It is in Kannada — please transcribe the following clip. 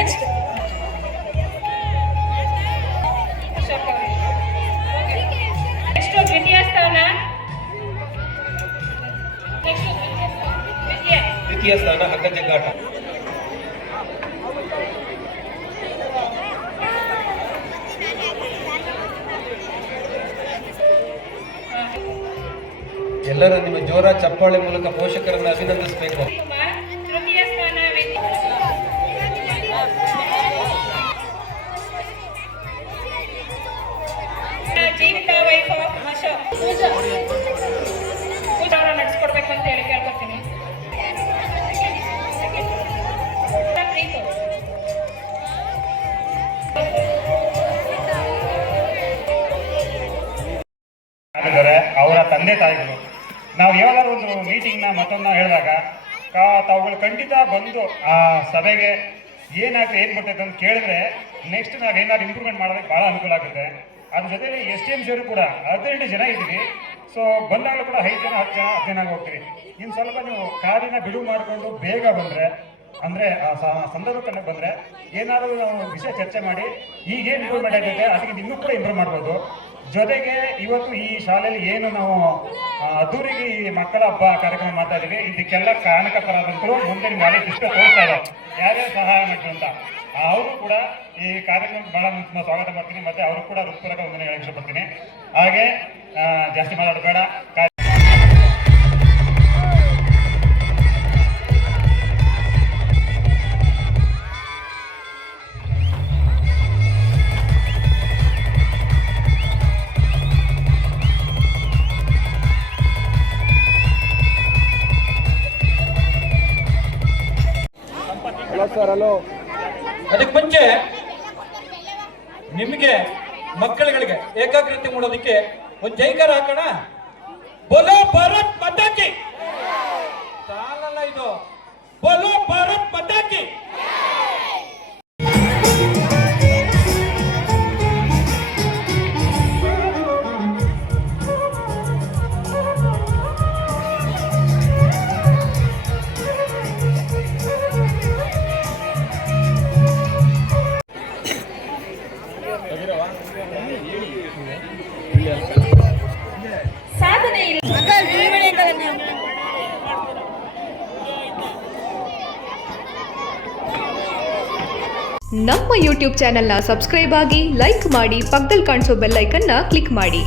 ನೆಕ್ಸ್ಟ್ ದ್ವಿತೀಯ ಸ್ಥಾನ ದ್ವಿತೀಯ ಸ್ಥಾನ ಅಕ್ಕಜಗ್ಗಾಟ ಎಲ್ಲರೂ ನಿಮ್ಮ ಜೋರ ಚಪ್ಪಾಳೆ ಮೂಲಕ ಪೋಷಕರನ್ನು ಅಭಿನಂದಿಸಬೇಕು. ತಂದೆ ತಾಯಿಗಳು. ನಾವು ಯಾವ್ದಾದ್ರು ಒಂದು ಮೀಟಿಂಗ್ನ ಮತ್ತೊಂದು ಹೇಳಿದಾಗ ತಾವುಗಳು ಖಂಡಿತ ಬಂದು ಆ ಸಭೆಗೆ ಏನಾಗ್ತದೆ ಏನು ಬರ್ತೈತೆ ಅಂತ ಕೇಳಿದ್ರೆ ನೆಕ್ಸ್ಟ್ ನಾವು ಏನಾದ್ರು ಇಂಪ್ರೂವ್ಮೆಂಟ್ ಮಾಡೋದಕ್ಕೆ ಭಾಳ ಅನುಕೂಲ ಆಗುತ್ತೆ. ಅದ್ರ ಜೊತೆಗೆ ಎಸ್ ಟಿ ಎಂ ಸಿಯವರು ಕೂಡ ಹದಿನೆಂಟು ಜನ ಇದ್ದೀವಿ. ಸೊ ಬಂದಾಗಲೂ ಕೂಡ ಐದು ಜನ, ಹತ್ತು ಜನ ಹತ್ತು ಜನ ಹೋಗ್ತೀವಿ ಇನ್ನು ಸ್ವಲ್ಪ ನೀವು ಕಾರಿನ ಬಿಡುವು ಮಾಡಿಕೊಂಡು ಬೇಗ ಬಂದರೆ, ಅಂದರೆ ಆ ಸಂದರ್ಭಕ್ಕೆ ಬಂದರೆ ಏನಾದರೂ ನಾವು ವಿಷಯ ಚರ್ಚೆ ಮಾಡಿ, ಈಗೇನು ಇಂಪ್ರೂವ್ಮೆಂಟ್ ಆಗುತ್ತೆ ಅದಕ್ಕೆ ಇನ್ನೂ ಕೂಡ ಇಂಪ್ರೂವ್ ಮಾಡ್ಬೋದು. ಜೊತೆಗೆ ಇವತ್ತು ಈ ಶಾಲೆಯಲ್ಲಿ ಏನು ನಾವು ಅದ್ದೂರಿಗೆ ಮಕ್ಕಳ ಹಬ್ಬ ಕಾರ್ಯಕ್ರಮ ಮಾಡ್ತಾ ಇದಕ್ಕೆಲ್ಲ ಕಾರಣಕರ್ತರಾದಂತರು ಮುಂದೆ ನಿಮ್ಗೆ ಇಷ್ಟ ತೋರಿಸ್ತಾ ಇದ್ದಾರೆ. ಯಾರ್ಯಾರು ಸಹಾಯ ಮಾಡಿದ್ರು ಅಂತ. ಅವರು ಕೂಡ ಈ ಕಾರ್ಯಕ್ರಮಕ್ಕೆ ಬಹಳ ಸ್ವಾಗತ ಮಾಡ್ತೀನಿ. ಮತ್ತೆ ಅವರು ಕೂಡ ಹೃತ್ಪೂರ್ವಕ ಒಂದನೇ ಇಷ್ಟಪಡ್ತೀನಿ ಹಾಗೆ ಜಾಸ್ತಿ ಮಾತಾಡೋದು ಬೇಡ ಅಲೋ ಅದಕ್ಕೆ ಮುಂಚೆ ನಿಮಗೆ ಮಕ್ಕಳುಗಳಿಗೆ ಏಕಾಗ್ರತೆ ಮಾಡೋದಕ್ಕೆ ಒಂದು ಜೈಕಾರ ಹಾಕೋಣ. ಬೋಲೋ ಭಾರತ್ ಪಟಾಕಿ ನಮ್ಮ ಯೂಟ್ಯೂಬ್ ಚಾನೆಲ್ನ ಸಬ್ಸ್ಕ್ರೈಬ್ ಆಗಿ ಲೈಕ್ ಮಾಡಿ ಪಕ್ಕದಲ್ಲಿ ಕಾಣಿಸೋ ಬೆಲ್ಲೈಕನ್ನ ಕ್ಲಿಕ್ ಮಾಡಿ.